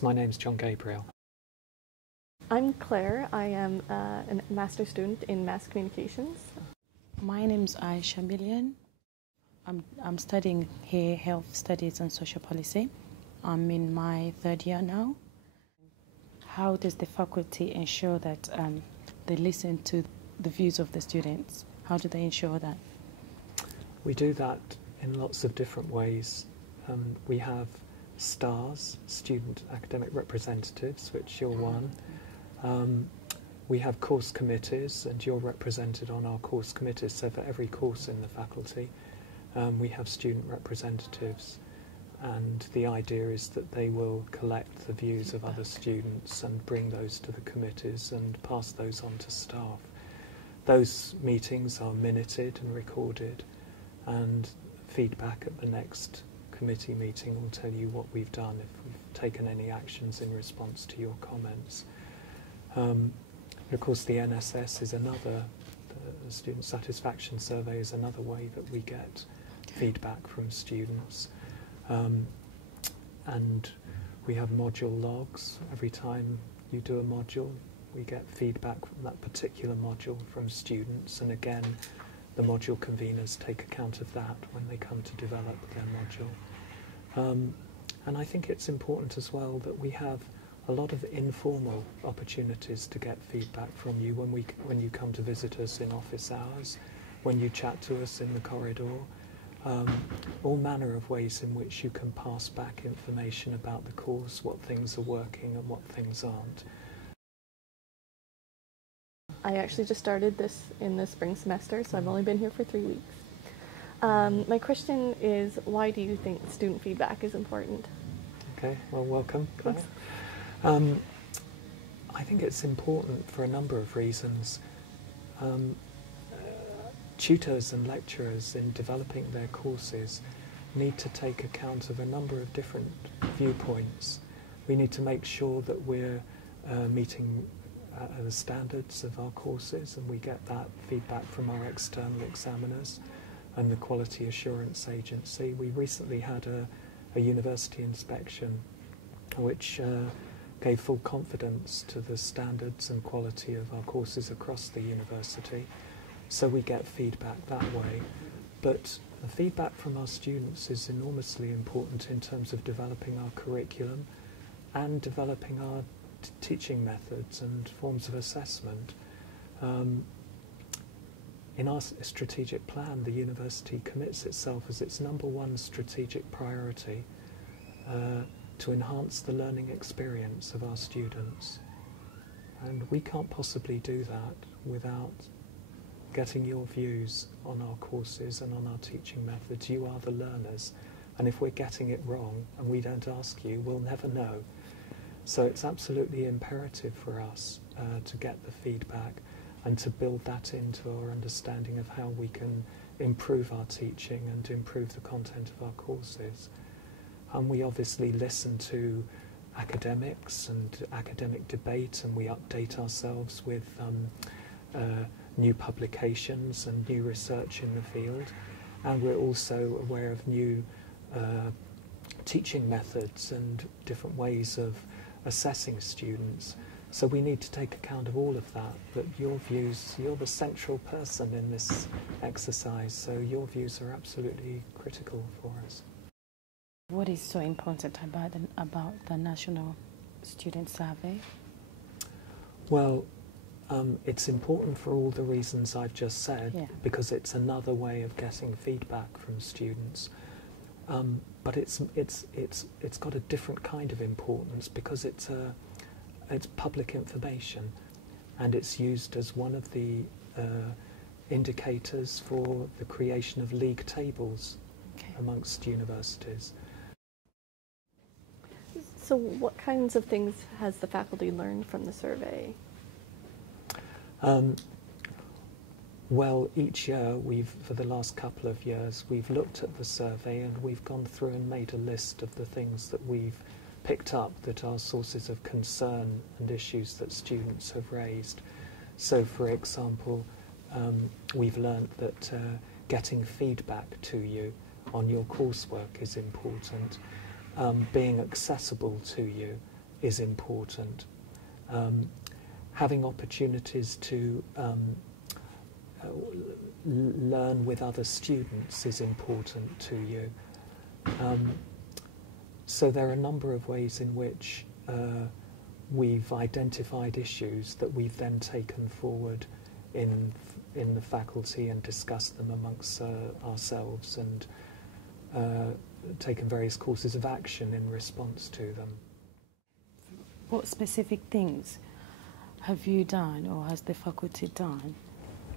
My name's John Gabriel. I'm Claire. I am a master's student in mass communications. My name's Aisha Milian. I'm studying here health studies and social policy. I'm in my third year now. How does the faculty ensure that they listen to the views of the students? How do they ensure that? We do that in lots of different ways. We have STARs, student academic representatives, which you're one. We have course committees, and you're represented on our course committees, so for every course in the faculty we have student representatives, and the idea is that they will collect the views of other students and bring those to the committees and pass those on to staff. Those meetings are minuted and recorded, and feedback at the next committee meeting will tell you what we've done, if we've taken any actions in response to your comments. And of course the NSS is another, the Student Satisfaction Survey is another way that we get feedback from students. And we have module logs. Every time you do a module, we get feedback from that particular module from students, and again the module conveners take account of that when they come to develop their module. And I think it's important as well that we have a lot of informal opportunities to get feedback from you when you come to visit us in office hours, when you chat to us in the corridor, all manner of ways in which you can pass back information about the course, what things are working and what things aren't. I actually just started this in the spring semester, so I've only been here for 3 weeks. My question is, why do you think student feedback is important? Okay, well, welcome, Claire. I think it's important for a number of reasons. Tutors and lecturers in developing their courses need to take account of a number of different viewpoints. We need to make sure that we're meeting the standards of our courses, and we get that feedback from our external examiners and the Quality Assurance Agency. We recently had a university inspection which gave full confidence to the standards and quality of our courses across the university. So we get feedback that way. But the feedback from our students is enormously important in terms of developing our curriculum and developing our teaching methods and forms of assessment. In our strategic plan, the university commits itself as its #1 strategic priority to enhance the learning experience of our students. And we can't possibly do that without getting your views on our courses and on our teaching methods. You are the learners, and if we're getting it wrong and we don't ask you, we'll never know. So it's absolutely imperative for us to get the feedback and to build that into our understanding of how we can improve our teaching and improve the content of our courses. And we obviously listen to academics and academic debate, and we update ourselves with new publications and new research in the field. And we're also aware of new teaching methods and different ways of assessing students. So we need to take account of all of that, but your views, you're the central person in this exercise, so your views are absolutely critical for us. What is so important about the National Student Survey? Well, it's important for all the reasons I've just said, because it's another way of getting feedback from students. But it's got a different kind of importance because it's public information, and it's used as one of the indicators for the creation of league tables amongst universities. So what kinds of things has the faculty learned from the survey? Well, each year, for the last couple of years, we've looked at the survey and we've gone through and made a list of the things that we've picked up that are sources of concern and issues that students have raised. So, for example, we've learned that getting feedback to you on your coursework is important, being accessible to you is important. Having opportunities to learn with other students is important to you. So there are a number of ways in which we've identified issues that we've then taken forward in the faculty and discussed them amongst ourselves, and taken various courses of action in response to them. What specific things have you done, or has the faculty done,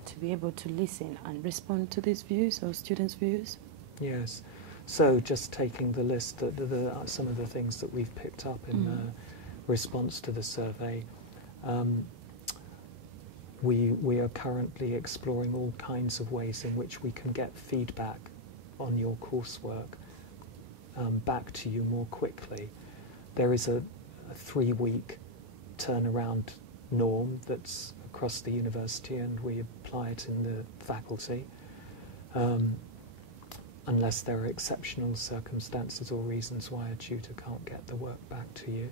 to be able to listen and respond to these views or students' views? Yes. So just taking the list, some of the things that we've picked up in response to the survey, we are currently exploring all kinds of ways in which we can get feedback on your coursework back to you more quickly. There is a 3-week turnaround norm that's across the university, and we apply it in the faculty. Unless there are exceptional circumstances or reasons why a tutor can't get the work back to you.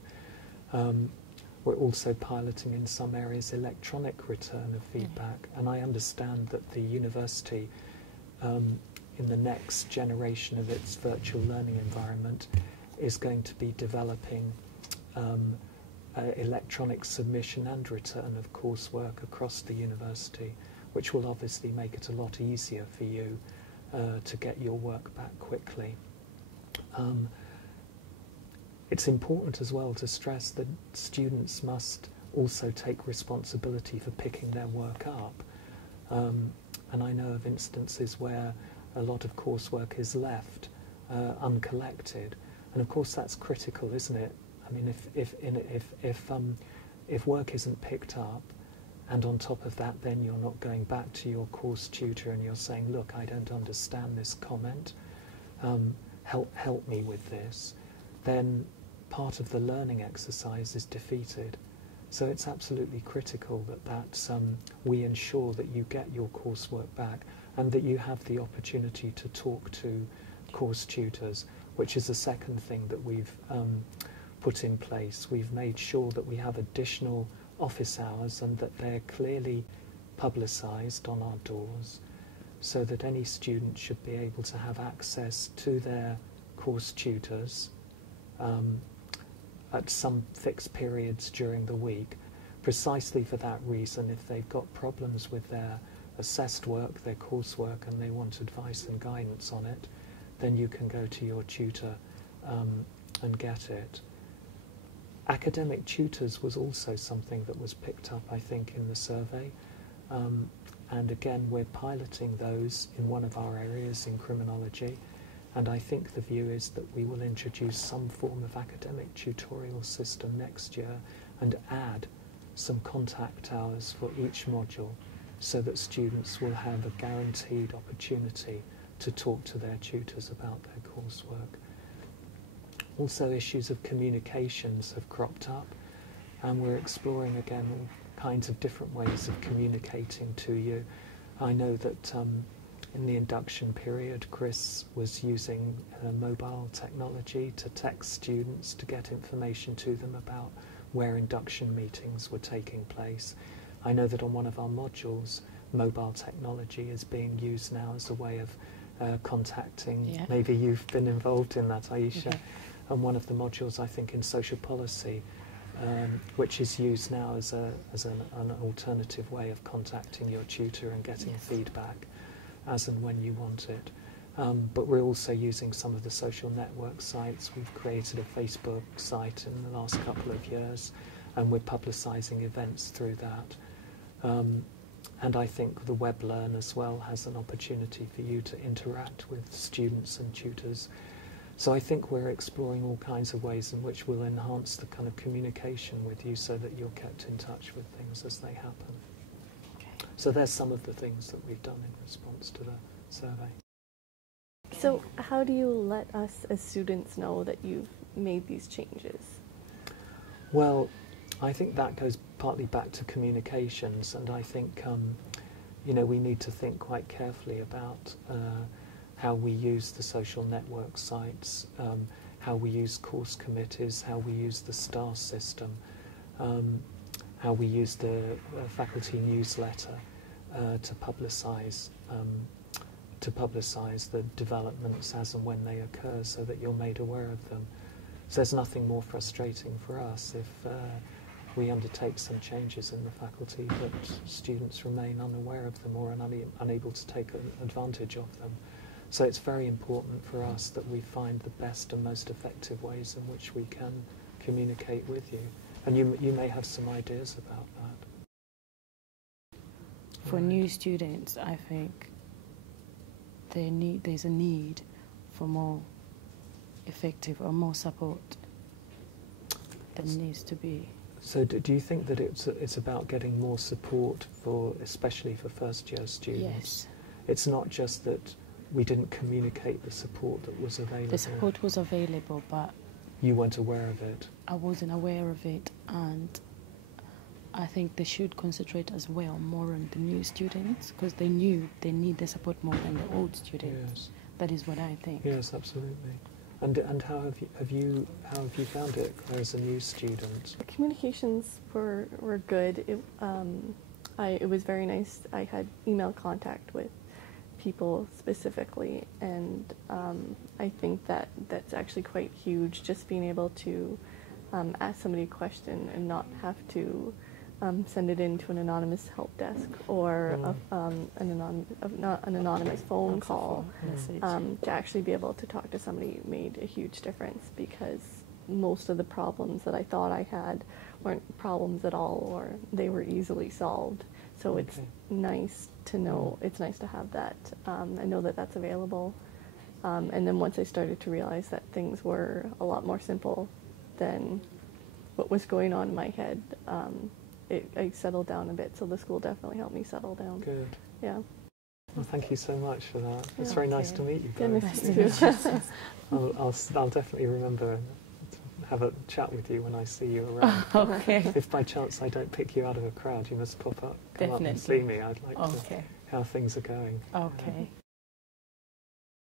We're also piloting in some areas electronic return of feedback, and I understand that the university, in the next generation of its virtual learning environment, is going to be developing electronic submission and return of coursework across the university, which will obviously make it a lot easier for you to get your work back quickly. It's important as well to stress that students must also take responsibility for picking their work up. And I know of instances where a lot of coursework is left uncollected, and of course that's critical, isn't it? I mean, if work isn't picked up, and on top of that then you're not going back to your course tutor and you're saying, look, I don't understand this comment, help me with this, then part of the learning exercise is defeated. So it's absolutely critical that we ensure that you get your coursework back and that you have the opportunity to talk to course tutors, which is the second thing that we've put in place. We've made sure that we have additional office hours and that they're clearly publicised on our doors, so that any student should be able to have access to their course tutors at some fixed periods during the week, precisely for that reason. If they've got problems with their assessed work, their coursework, and they want advice and guidance on it, then you can go to your tutor and get it. Academic tutors was also something that was picked up, I think, in the survey. And again, we're piloting those in one of our areas in criminology. And I think the view is that we will introduce some form of academic tutorial system next year and add some contact hours for each module, so that students will have a guaranteed opportunity to talk to their tutors about their coursework. Also, issues of communications have cropped up, and we're exploring again all kinds of different ways of communicating to you. I know that in the induction period, Chris was using mobile technology to text students to get information to them about where induction meetings were taking place. I know that on one of our modules, mobile technology is being used now as a way of contacting. Yeah. Maybe you've been involved in that, Aisha. And one of the modules, I think, in social policy, which is used now as an alternative way of contacting your tutor and getting feedback as and when you want it. But we're also using some of the social network sites. We've created a Facebook site in the last couple of years, and we're publicising events through that. And I think the WebLearn as well has an opportunity for you to interact with students and tutors. So I think we're exploring all kinds of ways in which we'll enhance the kind of communication with you so that you're kept in touch with things as they happen. Okay. So there's some of the things that we've done in response to the survey. So how do you let us as students know that you've made these changes? Well, I think that goes partly back to communications, and I think we need to think quite carefully about how we use the social network sites, how we use course committees, how we use the STAR system, how we use the faculty newsletter to publicise the developments as and when they occur, so that you're made aware of them. So there's nothing more frustrating for us if we undertake some changes in the faculty, but students remain unaware of them or unable to take advantage of them. So it's very important for us that we find the best and most effective ways in which we can communicate with you. And you may have some ideas about that. For new students, I think there's a need for more effective or more support that needs to be. So do you think that it's about getting more support especially for first-year students? Yes. It's not just that we didn't communicate the support that was available. The support was available, but you weren't aware of it. I wasn't aware of it, and I think they should concentrate as well more on the new students, because they knew they need the support more than the old students. Yes. That is what I think. Yes, absolutely. And how have you found it as a new student? The communications were good. It was very nice. I had email contact with people specifically, and I think that's actually quite huge, just being able to ask somebody a question and not have to send it in to an anonymous help desk or an anonymous phone call. To actually be able to talk to somebody made a huge difference, because most of the problems that I thought I had weren't problems at all, or they were easily solved. So it's nice to know, it's nice to have that. I know that that's available. And then once I started to realize that things were a lot more simple than what was going on in my head, I settled down a bit. So the school definitely helped me settle down. Good. Yeah. Well, thank you so much for that. It's Yeah. very nice to meet you Good both. to meet you. I'll definitely remember to have a chat with you when I see you around. Okay. If by chance I don't pick you out of a crowd, you must come up and see Definitely. me. I'd like to Okay. how things are going. Okay.